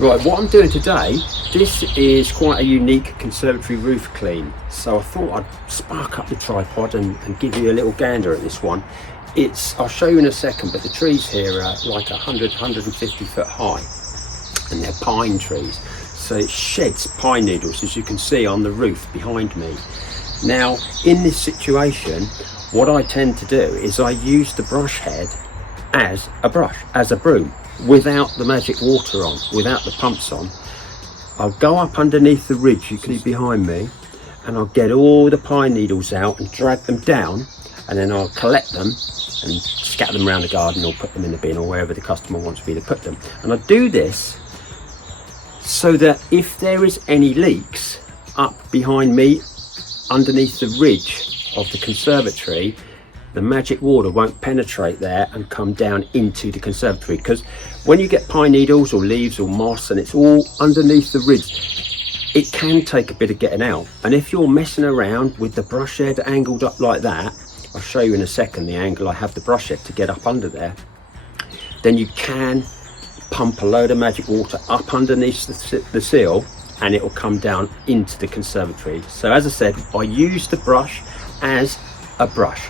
Right, what I'm doing today, this is quite a unique conservatory roof clean. So I thought I'd spark up the tripod and give you a little gander at this one. I'll show you in a second, but the trees here are like 100, 150 foot high, and they're pine trees. So it sheds pine needles, as you can see on the roof behind me. Now, in this situation, what I tend to do is I use the brush head as a broom, without the magic water on, without the pumps on. I'll go up underneath the ridge you can see behind me, and I'll get all the pine needles out and drag them down, and then I'll collect them and scatter them around the garden or put them in the bin or wherever the customer wants me to put them. And I do this so that if there is any leaks up behind me underneath the ridge of the conservatory, the magic water won't penetrate there and come down into the conservatory. Because when you get pine needles or leaves or moss and it's all underneath the ridge, it can take a bit of getting out. And if you're messing around with the brush head angled up like that, I'll show you in a second the angle I have the brush head to get up under there, then you can pump a load of magic water up underneath the sill and it will come down into the conservatory. So as I said, I use the brush as a brush.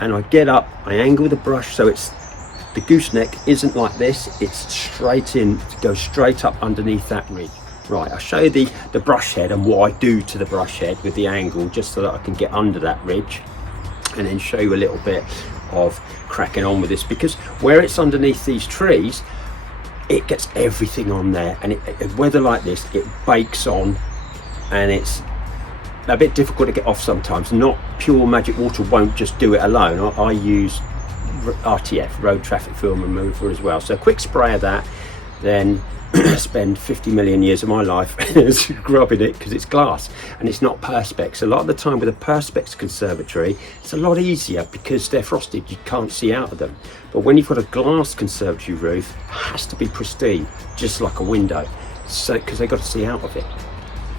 And I get up, I angle the brush so the gooseneck isn't like this, it's straight in, goes straight up underneath that ridge. Right, I'll show you the brush head and what I do to the brush head with the angle, just so that I can get under that ridge, and then show you a little bit of cracking on with this, because where it's underneath these trees, it gets everything on there, and weather like this, it bakes on, and it's a bit difficult to get off sometimes. Not pure magic water won't just do it alone. I use RTF, road traffic film remover, as well. So a quick spray of that, then spend 50 million years of my life scrubbing it, because it's glass and it's not perspex. A lot of the time with a perspex conservatory, it's a lot easier because they're frosted, you can't see out of them. But when you've got a glass conservatory roof, it has to be pristine, just like a window, so because they've got to see out of it.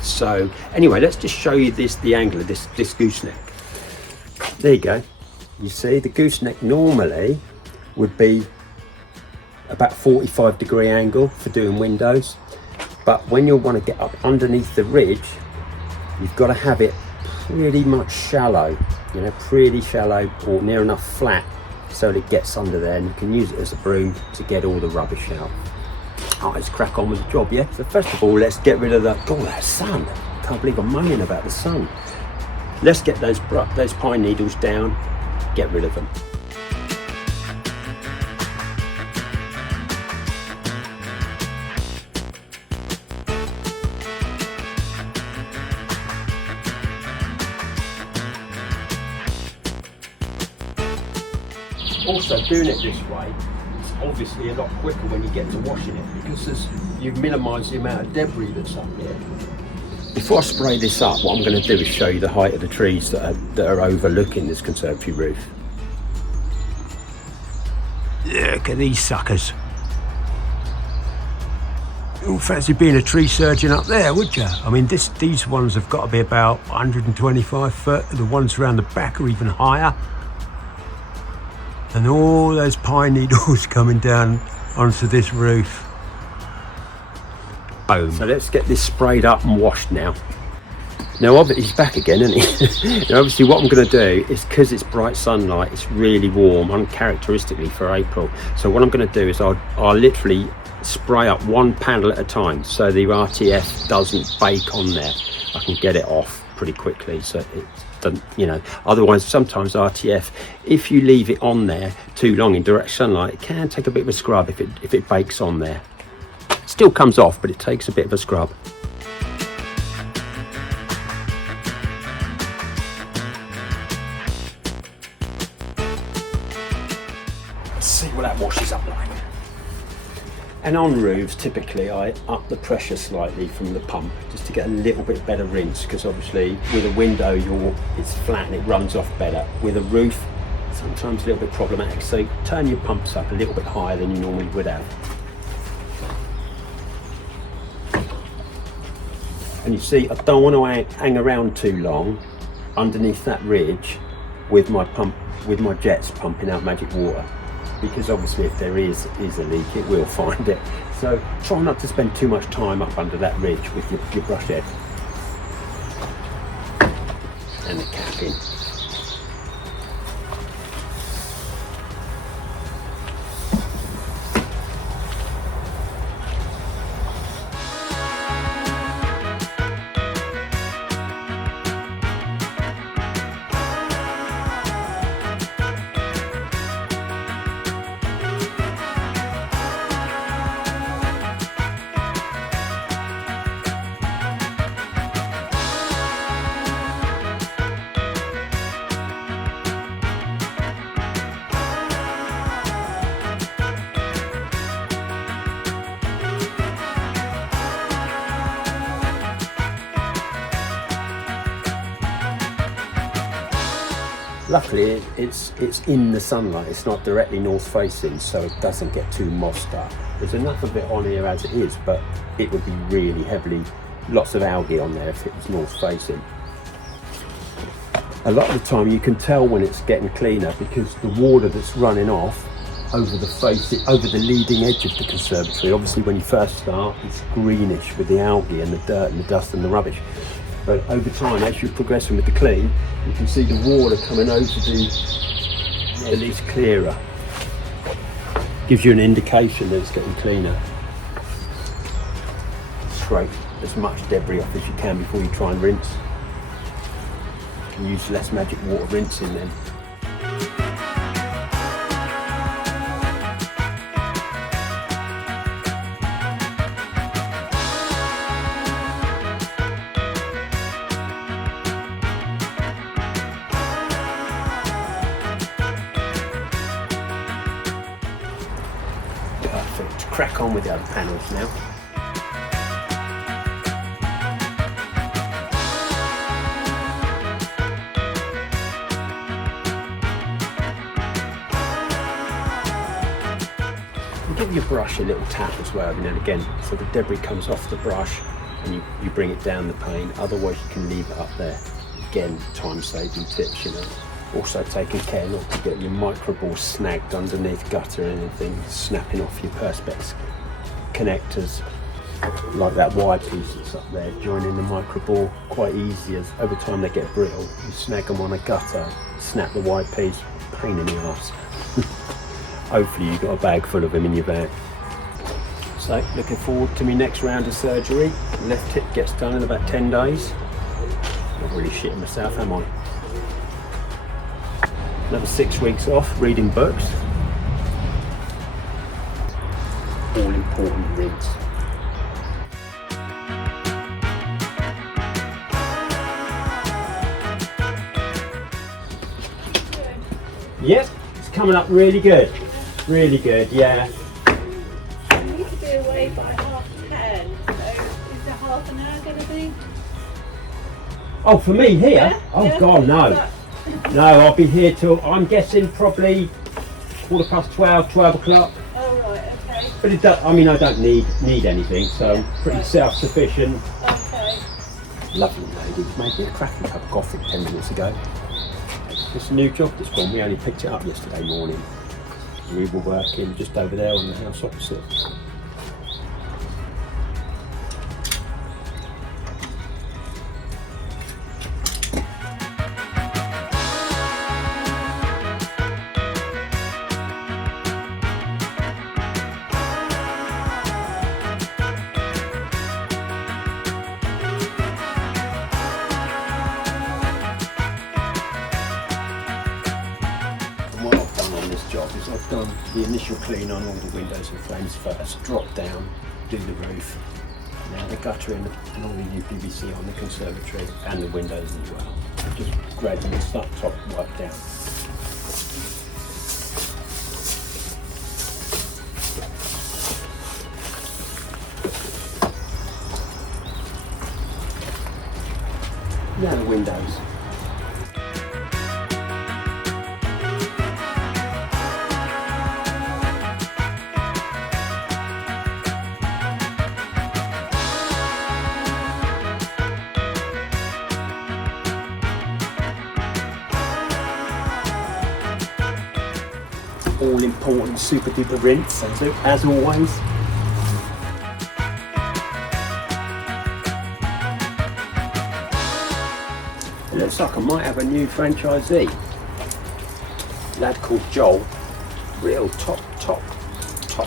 So anyway, let's just show you the angle of this gooseneck. There you go. You see, the gooseneck normally would be about 45-degree angle for doing windows, but when you want to get up underneath the ridge, you've got to have it pretty much shallow, pretty shallow or near enough flat so that it gets under there, and you can use it as a broom to get all the rubbish out. Let's crack on with the job, yeah? So first of all, let's get rid of that sun. Can't believe I'm moaning about the sun. Let's get those pine needles down, get rid of them. Also, doing it this way, obviously a lot quicker when you get to washing it, because you've minimised the amount of debris that's up here. Before I spray this up, what I'm going to do is show you the height of the trees that are overlooking this conservatory roof. Look at these suckers. You wouldn't fancy being a tree surgeon up there, would you? I mean, these ones have got to be about 125 foot. The ones around the back are even higher. And all those pine needles coming down onto this roof. Boom. So let's get this sprayed up and washed now. Now obviously he's back again, isn't he? And obviously what I'm going to do is, because it's bright sunlight, it's really warm, uncharacteristically for April. So what I'm going to do is I'll literally spray up one panel at a time, so the RTF doesn't bake on there. I can get it off pretty quickly, so it doesn't, otherwise sometimes RTF, if you leave it on there too long in direct sunlight, it can take a bit of a scrub if it bakes on there. It still comes off, but it takes a bit of a scrub. Let's see what that washes up like. And on roofs, typically I up the pressure slightly from the pump just to get a little bit better rinse, because obviously with a window it's flat and it runs off better. With a roof, sometimes a little bit problematic, so turn your pumps up a little bit higher than you normally would have. And you see, I don't want to hang around too long underneath that ridge with my jets pumping out magic water, because obviously if there is a leak, it will find it. So try not to spend too much time up under that ridge with your brush head. And the cap in. Luckily it's in the sunlight, it's not directly north facing, so it doesn't get too mossed up. There's enough of it on here as it is, but it would be really heavily, lots of algae on there if it was north facing. A lot of the time you can tell when it's getting cleaner because the water that's running off over the face, over the leading edge of the conservatory. Obviously when you first start it's greenish with the algae and the dirt and the dust and the rubbish. But over time, as you're progressing with the clean, you can see the water coming over the least clearer. Gives you an indication that it's getting cleaner. Scrape as much debris off as you can before you try and rinse. You can use less magic water rinsing then. Perfect. Crack on with the other panels now. And give your brush a little tap as well every now and again, so the debris comes off the brush and you bring it down the pane. Otherwise you can leave it up there. Again, time-saving tips, you know. Also taking care not to get your microball snagged underneath gutter or anything, snapping off your perspex connectors, like that wire piece that's up there, joining the microball quite easy. As over time they get brittle, you snag them on a gutter, snap the wire piece, pain in the arse. Hopefully you've got a bag full of them in your bag. So looking forward to my next round of surgery. Left hip gets done in about 10 days. Not really shitting myself, am I? Another 6 weeks off reading books. All important reads. Yep, it's coming up really good. Really good, yeah. I need to be away by 10:30, so is the half an hour going to be? Oh, for me here? Yeah? Oh Yeah. God, no. No, I'll be here till, I'm guessing probably 12:15, 12 o'clock. Oh right, okay. But it does, I mean, I don't need anything, so Yeah, pretty right. self-sufficient. Okay. Lovely lady, made me a cracking cup of coffee 10 minutes ago. It's a new job, this one. We only picked it up yesterday morning. We were working just over there on the house opposite. What I've done on this job is I've done the initial clean on all the windows and frames first, drop down, do the roof, now the guttering and all the UPVC on the conservatory and the windows as well. Just gradually start top work down. Now the windows. All important super duper rinse as always. It looks like I might have a new franchisee. Lad called Joel. Real top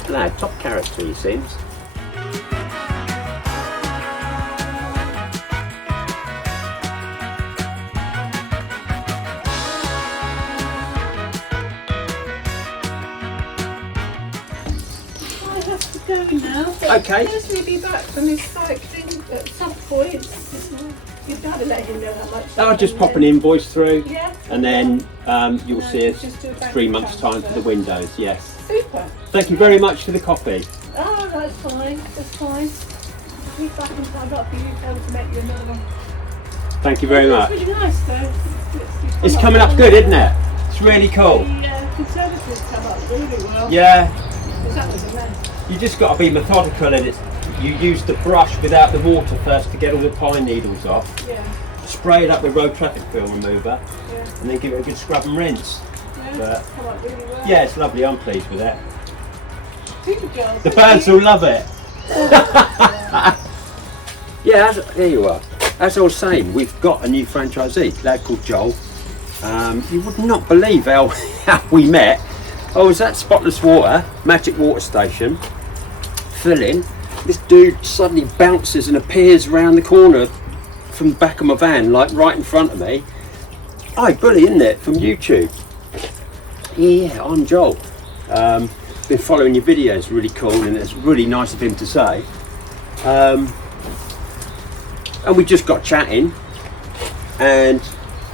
lad, top character he seems. I have to go now. But Okay. As we be back from his cycling at some point, you've got to let him know how much. I'll just pop an invoice through, Yeah. and then you'll No, see us just do a bank 3 months' time transfer. for the windows. Yes. Super. Thank you very much for the coffee. Oh, that's fine. That's fine. He's back in time up for you to make you another one. Thank you very much. It's really nice though. It's coming up good, isn't it? It's really cool. The Conservatories come up really well. Yeah. Because that was a mess. You just got to be methodical in it. You use the brush without the water first to get all the pine needles off. Yeah. Spray it up with road traffic film remover, Yeah. and then give it a good scrub and rinse. Yeah. But Come up really well. yeah, it's lovely. I'm pleased with it. Super girls. The fans will love it. Yeah, there you are. As I was saying, we've got a new franchisee, a lad called Joel. You would not believe how we met. I was at Spotless Water, Magic Water Station, filling. This dude suddenly bounces and appears around the corner from the back of my van, like right in front of me. Oh, brilliant, isn't it? From YouTube. Yeah, I'm Joel. Been following your videos, really cool, and it's really nice of him to say. And we just got chatting, and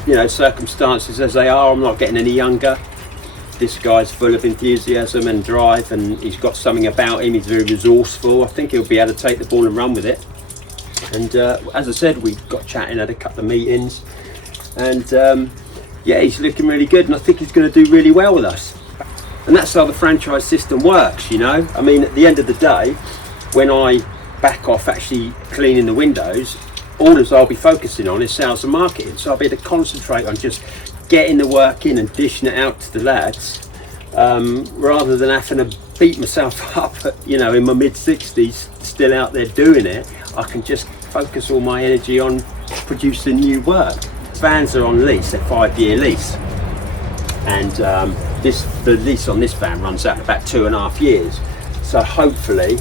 you know, circumstances as they are, I'm not getting any younger. This guy's full of enthusiasm and drive, and he's got something about him. He's very resourceful. I think he'll be able to take the ball and run with it. And as I said, we got chatting, had a couple of meetings, and yeah, he's looking really good, and I think he's going to do really well with us. And that's how the franchise system works, you know. I mean, at the end of the day, when I back off actually cleaning the windows, all as I'll be focusing on is sales and marketing. So I'll be able to concentrate on just getting the work in and dishing it out to the lads, rather than having to beat myself up, you know, in my mid-60s, still out there doing it. I can just focus all my energy on producing new work. Vans are on lease, they're 5-year lease. And the lease on this van runs out in about 2.5 years. So hopefully,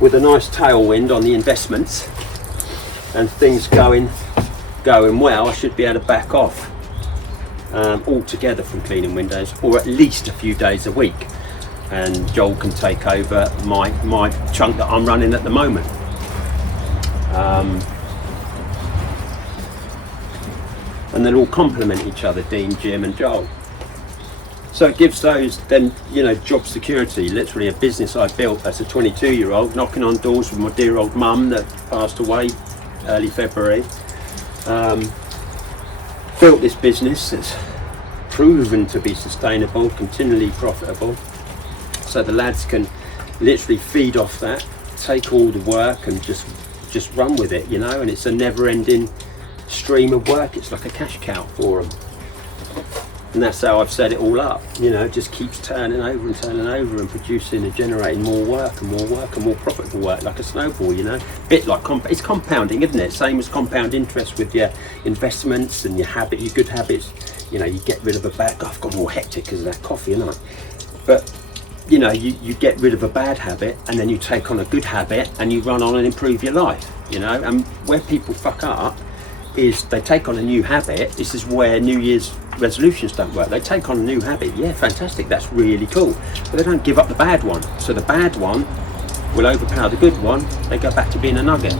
with a nice tailwind on the investments and things going well, I should be able to back off altogether from cleaning windows, or at least a few days a week. And Joel can take over my chunk that I'm running at the moment. And they'll all complement each other, Dean, Jim and Joel. So it gives those then, you know, job security, literally a business I built as a 22-year-old, knocking on doors with my dear old mum that passed away early February. Built this business that's proven to be sustainable, continually profitable. So the lads can literally feed off that, take all the work and just run with it, you know, and it's a never-ending stream of work. It's like a cash cow for them. And that's how I've set it all up, you know, it just keeps turning over and producing and generating more work and more profitable work, like a snowball, you know. Bit like it's compounding, isn't it? Same as compound interest with your investments and your good habits. You know, you get rid of a bad, I've got all hectic because of that coffee, haven't I? But you know, you get rid of a bad habit and then you take on a good habit and you run on and improve your life, you know. And where people fuck up is they take on a new habit. This is where New Year's resolutions don't work. They take on a new habit, yeah, fantastic, that's really cool, but they don't give up the bad one. So the bad one will overpower the good one. They go back to being a nugget.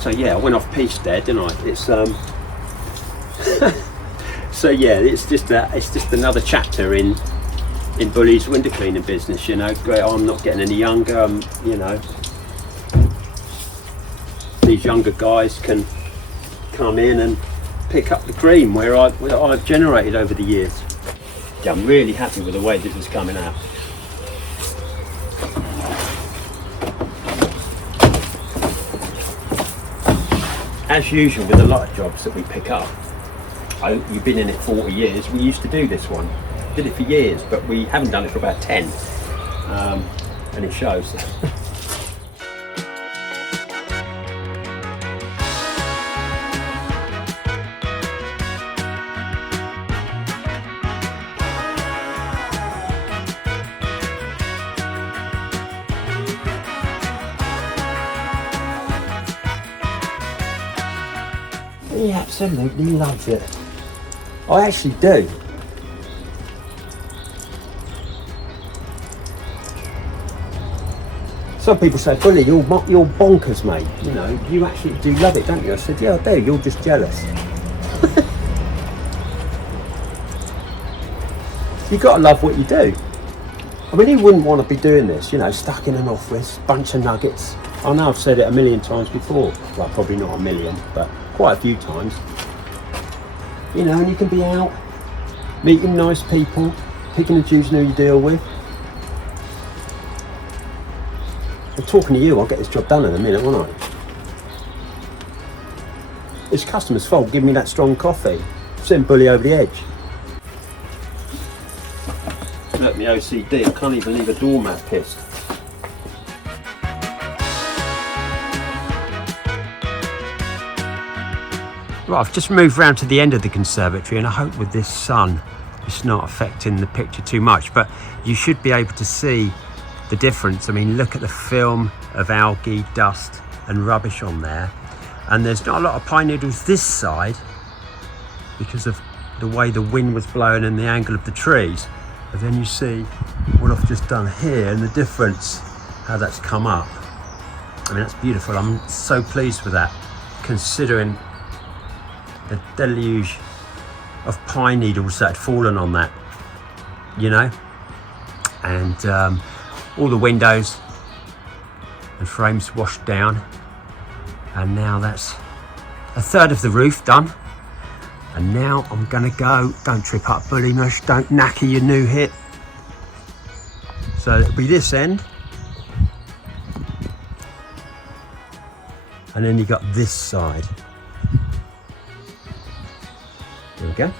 So yeah, I went off piece there, didn't I? It's so yeah, it's just another chapter in Bully's window cleaning business, you know. I'm not getting any younger, you know. These younger guys can come in and pick up the cream where I've generated over the years. Yeah, I'm really happy with the way this is coming out. As usual with a lot of jobs that we pick up, you've been in it 40 years, we used to do this one. Did it for years, but we haven't done it for about 10. And it shows. He absolutely loves it. I actually do. Some people say, Bully, you're bonkers, mate. You know, you actually do love it, don't you? I said, yeah, I do. You're just jealous. You've got to love what you do. I mean, who wouldn't want to be doing this, you know, stuck in an office, bunch of nuggets. I know I've said it a million times before. Well, probably not a million, but quite a few times. You know, and you can be out, meeting nice people, picking and choosing who you deal with. I'm talking to you, I'll get this job done in a minute, won't I? It's customer's fault, give me that strong coffee. Send Bully over the edge. Look, my OCD, I can't even leave a doormat pissed. Right, I've just moved round to the end of the conservatory, and I hope with this sun it's not affecting the picture too much, but you should be able to see the difference. I mean, look at the film of algae, dust and rubbish on there, and there's not a lot of pine needles this side because of the way the wind was blowing and the angle of the trees. But then you see what I've just done here and the difference, how that's come up. I mean, that's beautiful. I'm so pleased with that, considering the deluge of pine needles that had fallen on that, you know. And all the windows and frames washed down, and now that's a third of the roof done. And now I'm gonna go, don't trip up, Bully Mush, don't knacker your new hip. So it'll be this end. And then you got this side. There we go.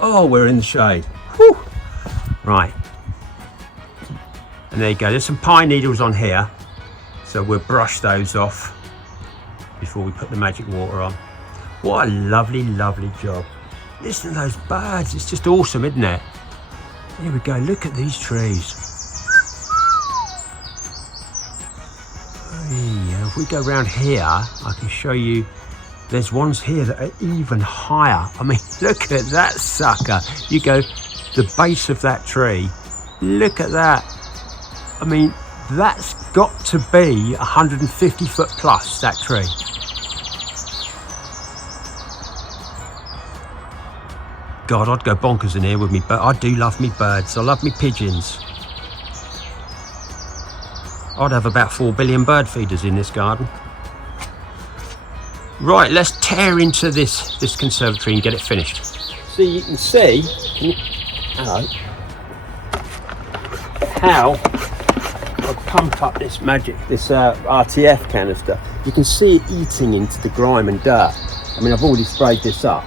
Oh, we're in the shade. Whew. Right. And there you go, there's some pine needles on here. So we'll brush those off before we put the magic water on. What a lovely, lovely job. Listen to those birds, it's just awesome, isn't it? Here we go, look at these trees. Yeah, if we go around here, I can show you, there's ones here that are even higher. I mean, look at that sucker. You go, the base of that tree, look at that. I mean, that's got to be 150 foot plus, that tree. God, I'd go bonkers in here with me, but I do love me birds. I love me pigeons. I'd have about 4 billion bird feeders in this garden. Right, let's tear into this conservatory and get it finished. So you can see, hello, how I pump up this RTF canister. You can see it eating into the grime and dirt. I mean, I've already sprayed this up.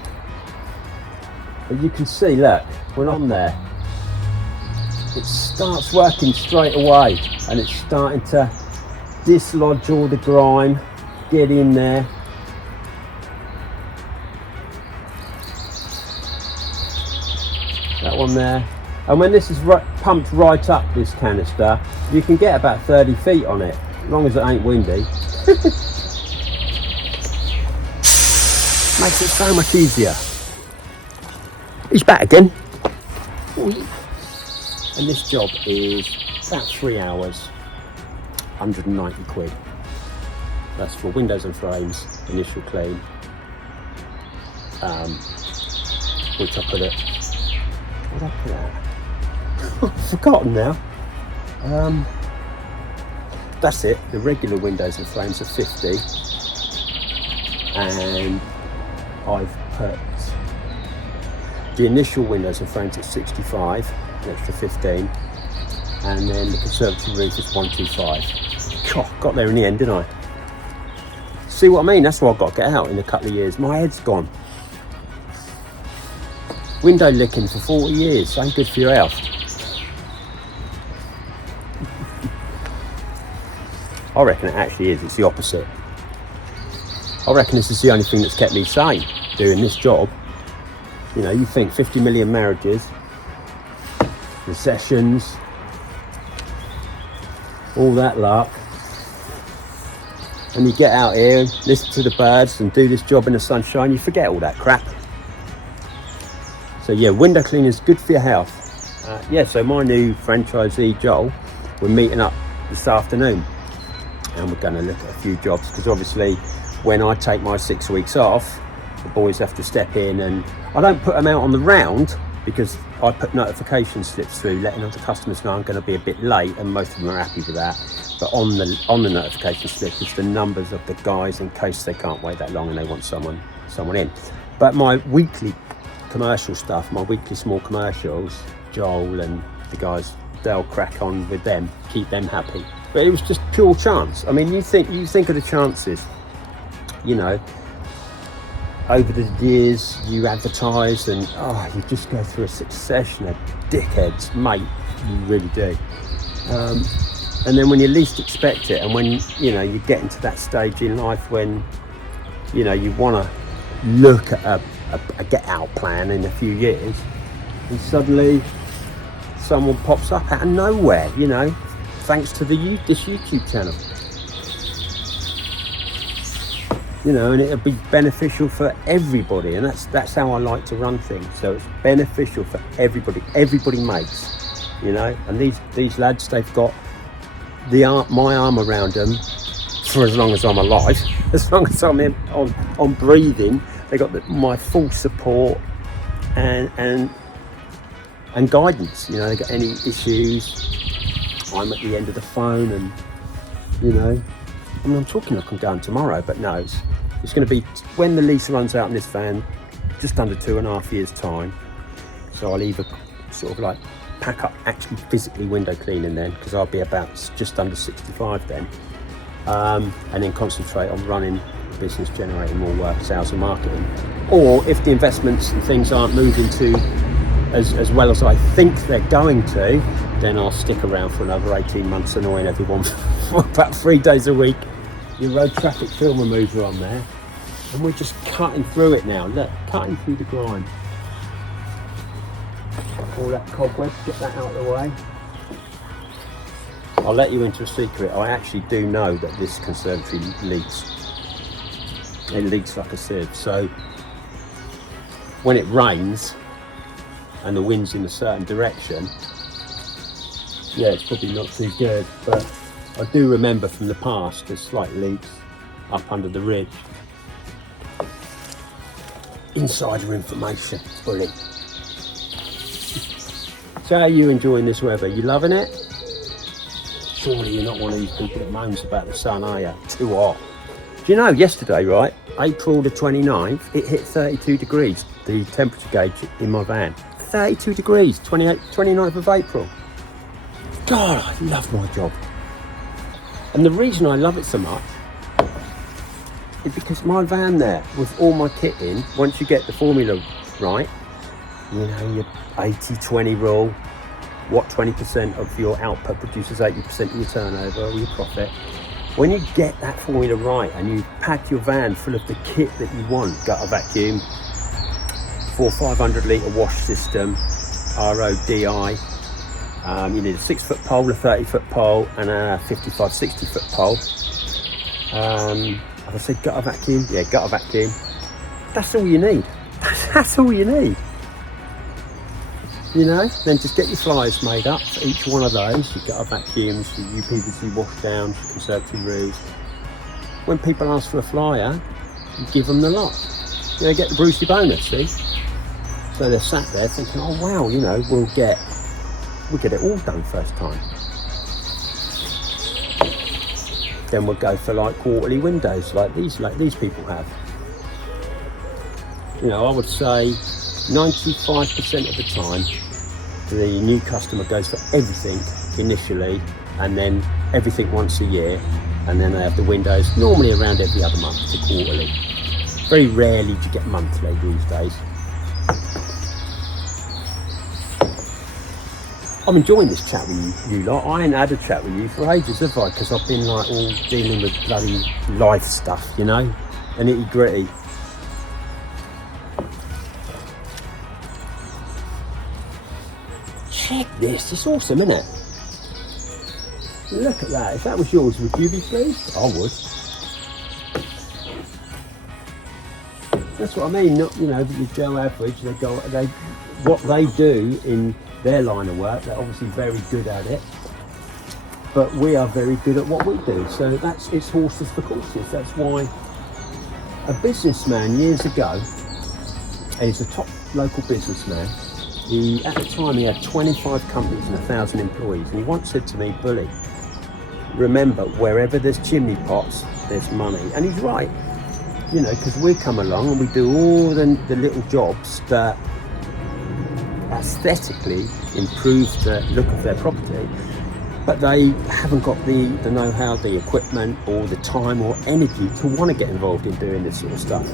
But you can see, look, when I'm there, it starts working straight away, and it's starting to dislodge all the grime, get in there. That one there. And when this is pumped right up, this canister, you can get about 30 feet on it, as long as it ain't windy. Makes it so much easier. He's back again. And this job is about 3 hours, 190 quid. That's for windows and frames, initial clean. Which I put it. What did I put at? I've forgotten now. That's it. The regular windows and frames are 50. And I've put the initial windows and frames at 65, an extra 15, and then the conservatory roof is 125. God, got there in the end, didn't I? See what I mean? That's why I've got to get out in a couple of years. My head's gone. Window licking for 40 years, ain't good for your health. I reckon it actually is, it's the opposite. I reckon this is the only thing that's kept me sane doing this job. You know, you think 50 million marriages, recessions, all that luck. and you get out here and listen to the birds and do this job in the sunshine, you forget all that crap. So yeah, window cleaning is good for your health. Yeah, so my new franchisee Joel, we're meeting up this afternoon and we're going to look at a few jobs, because obviously when I take my 6 weeks off, the boys have to step in, and I don't put them out on the round because I put notification slips through letting other customers know I'm going to be a bit late, and most of them are happy with that. But on the notification slip is the numbers of the guys in case they can't wait that long and they want someone in. But my weekly commercial stuff, my weekly small commercials, Joel and the guys, they'll crack on with them, keep them happy. But it was just pure chance. I mean, you think of the chances, you know, over the years you advertise and you just go through a succession of dickheads, mate, you really do. And then when you least expect it, and when, you know, you get into that stage in life when, you know, you want to look at a get out plan in a few years, and suddenly someone pops up out of nowhere, you know, thanks to this YouTube channel. You know, and it'll be beneficial for everybody, and that's how I like to run things. So it's beneficial for everybody. Everybody makes, you know. And these lads, they've got my arm around them for as long as I'm alive, as long as I'm on breathing. They got my full support and guidance. You know, they got any issues, I'm at the end of the phone, and you know, I mean, I'm talking like I'm going tomorrow, but no, it's going to be when the lease runs out in this van, just under 2.5 years time. So I'll either sort of like pack up actually physically window cleaning then, because I'll be about just under 65 then, and then concentrate on running the business, generating more work, sales and marketing. Or if the investments and things aren't moving to as well as I think they're going to, then I'll stick around for another 18 months annoying everyone for about 3 days a week. Your road traffic film remover on there, and we're just cutting through it now. Look, cutting through the grime. All that cobweb, get that out of the way. I'll let you into a secret. I actually do know that this conservatory leaks. It leaks like a sieve. So when it rains and the wind's in a certain direction, yeah, it's probably not too good, but I do remember from the past there's slight leaks up under the ridge. Insider information, brilliant. So how are you enjoying this weather? You loving it? Surely you're not one of these people that moans about the sun, are you? Too hot. Do you know, yesterday, right, April the 29th, it hit 32 degrees, the temperature gauge in my van. 32 degrees, 29th of April. God, I love my job. And the reason I love it so much is because my van there, with all my kit in, once you get the formula right, you know, your 80-20 rule, what 20% of your output produces 80% of your turnover or your profit. When you get that formula right and you pack your van full of the kit that you want, gutter vacuum, 500 litre wash system, RODI, you need a 6-foot pole, a 30-foot pole and a 55-60-foot pole. Have I said gutter vacuum? Yeah, gutter vacuum. That's all you need. That's all you need. You know, then just get your flyers made up for each one of those. Your gutter vacuums, your UPVC wash downs, your conservatory roofs. When people ask for a flyer, you give them the lot. You know, get the Brucey bonus, see? So they're sat there thinking, oh wow, you know, we'll get it all done first time. Then we'll go for like quarterly windows like these people have. You know, I would say 95% of the time the new customer goes for everything initially, and then everything once a year, and then they have the windows normally around every other month to quarterly. Very rarely do you get monthly these days. I'm enjoying this chat with you lot. I ain't had a chat with you for ages, have I? Because I've been like all dealing with bloody life stuff, you know, and nitty gritty. Check this, it's awesome, isn't it? Look at that. If that was yours, would you be pleased? I would. That's what I mean. Not, you know, the Joe average. What they do in their line of work. They're obviously very good at it. But we are very good at what we do. So it's horses for courses. That's why a businessman years ago, he's a top local businessman. At the time he had 25 companies and 1,000 employees. And he once said to me, Bully, remember, wherever there's chimney pots, there's money. And he's right. You know, because we come along and we do all the little jobs that aesthetically improve the look of their property, but they haven't got the know-how, the equipment, or the time or energy to want to get involved in doing this sort of stuff,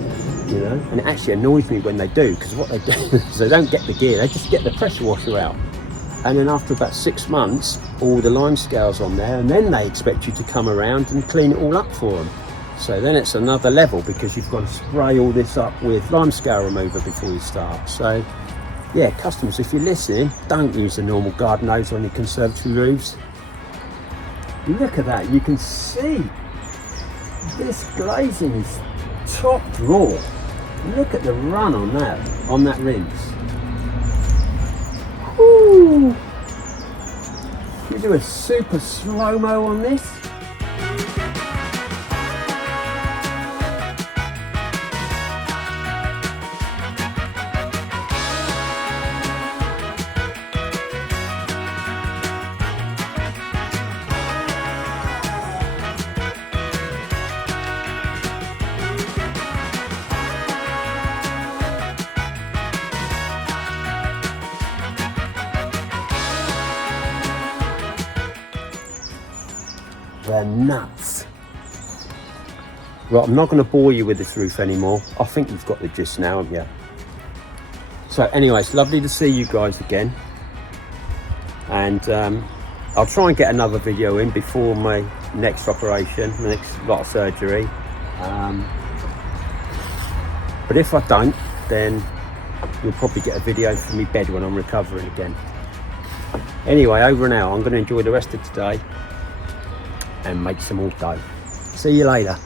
you know. And it actually annoys me when they do, because what they do is they don't get the gear, they just get the pressure washer out, and then after about 6 months all the lime scales on there, and then they expect you to come around and clean it all up for them. So then it's another level, because you've got to spray all this up with lime scale remover before you start. So yeah, customers, if you're listening, don't use the normal garden hose on your conservatory roofs. Look at that, you can see this glazing is top drawer. Look at the run on that rinse. Woo! We do a super slow-mo on this. They're nuts. Right, I'm not going to bore you with this roof anymore. I think you've got the gist now, haven't you? So anyway, it's lovely to see you guys again. And I'll try and get another video in before my next operation, the next lot of surgery. But if I don't, then you'll probably get a video from me bed when I'm recovering again. Anyway, over and out. I'm going to enjoy the rest of today and make some more dough. See you later.